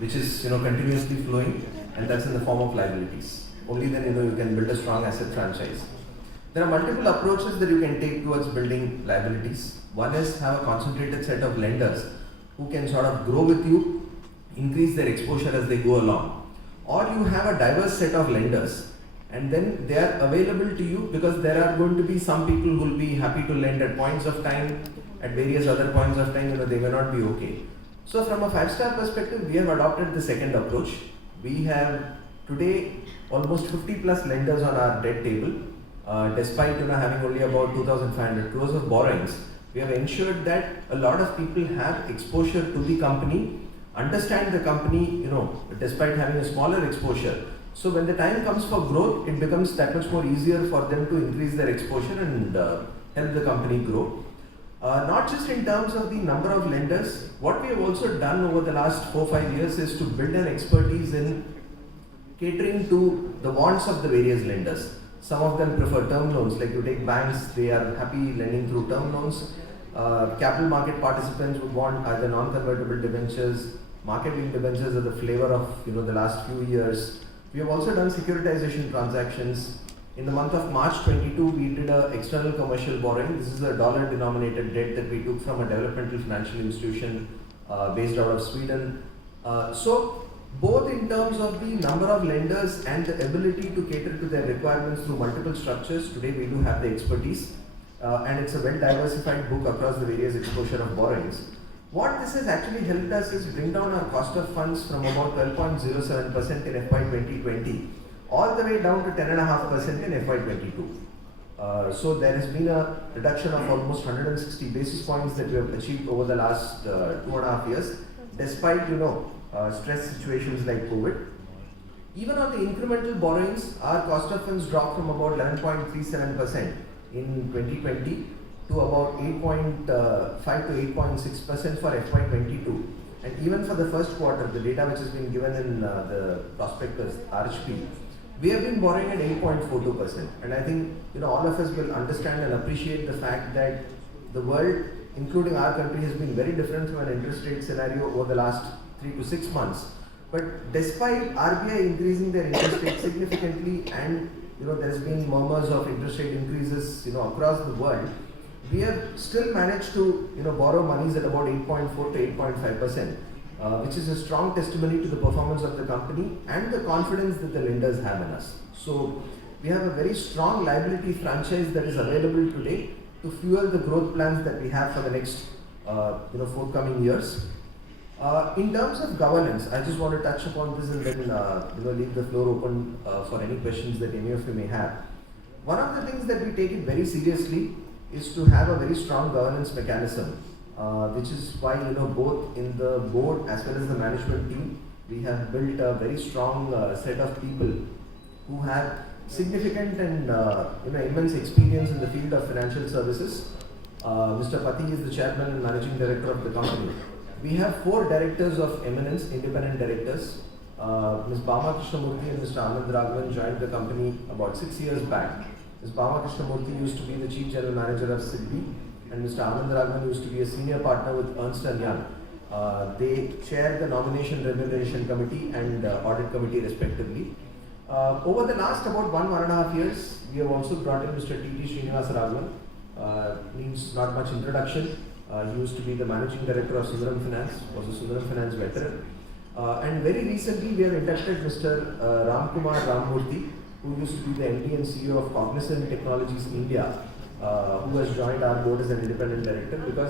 which is continuously flowing, and that's in the form of liabilities. Only then you can build a strong asset franchise. There are multiple approaches that you can take towards building liabilities. One is have a concentrated set of lenders who can sort of grow with you, increase their exposure as they go along. Or you have a diverse set of lenders, and then they are available to you because there are going to be some people who will be happy to lend at points of time, at various other points of time, they may not be okay. So from a 5-star perspective, we have adopted the second approach. We have today almost 50 plus lenders on our debt table. Despite having only about 2,500 crores of borrowings, we have ensured that a lot of people have exposure to the company, understand the company, despite having a smaller exposure. So when the time comes for growth, it becomes that much more easier for them to increase their exposure and help the company grow. Not just in terms of the number of lenders, what we have also done over the last 4-5 years is to build an expertise in catering to the wants of the various lenders. Some of them prefer term loans, like you take banks, they are happy lending through term loans. Capital market participants would want either non-convertible debentures. Market-linked debentures are the flavor of the last few years. We have also done securitization transactions. In the month of March 22, we did an external commercial borrowing. This is a dollar-denominated debt that we took from a developmental financial institution based out of Sweden. So both in terms of the number of lenders and the ability to cater to their requirements through multiple structures, today we do have the expertise, and it's a well-diversified book across the various exposure of borrowings. What this has actually helped us is bring down our cost of funds from about 12.07% in FY 2020 all the way down to 10.5% in FY 22. So there has been a reduction of almost 160 basis points that we have achieved over the last 2.5 years, despite stress situations like COVID. Even on the incremental borrowings, our cost of funds dropped from about 11.37% in 2020 to about 8.5 to 8.6% for FY 22. And even for the first quarter, the data which has been given in the prospectus, RHP, we have been borrowing at 8.42%. And I think all of us will understand and appreciate the fact that the world, including our country, has been very different from an interest rate scenario over the last 3 to 6 months. But despite RBI increasing their interest rate significantly, and there has been murmurs of interest rate increases across the world, we have still managed to borrow monies at about 8.4 to 8.5%, which is a strong testimony to the performance of the company and the confidence that the lenders have in us. So we have a very strong liability franchise that is available today to fuel the growth plans that we have for the next forthcoming years. In terms of governance, I just want to touch upon this and then leave the floor open for any questions that any of you may have. One of the things that we take it very seriously is to have a very strong governance mechanism, which is why both in the board as well as the management team, we have built a very strong set of people who have significant and immense experience in the field of financial services. Mr. Pati is the chairman and managing director of the company. We have 4 directors of eminence, independent directors. Ms. Bama Krishnamurthy and Mr. Anand Raghavan joined the company about 6 years back. Ms. Bama Krishnamurthy used to be the chief general manager of SIDBI, and Mr. Anand Raghavan used to be a senior partner with Ernst & Young. They chair the nomination remuneration committee and audit committee respectively. Over the last about 1.5 years, we have also brought in Mr. T.T. Srinivasa Raghavan. Needs not much introduction. He used to be the managing director of Sundaram Finance, was a Sundaram Finance veteran. And very recently, we have inducted Mr. Ramkumar Ramamurthy, who used to be the MD and CEO of Cognizant Technologies India, who has joined our board as an independent director because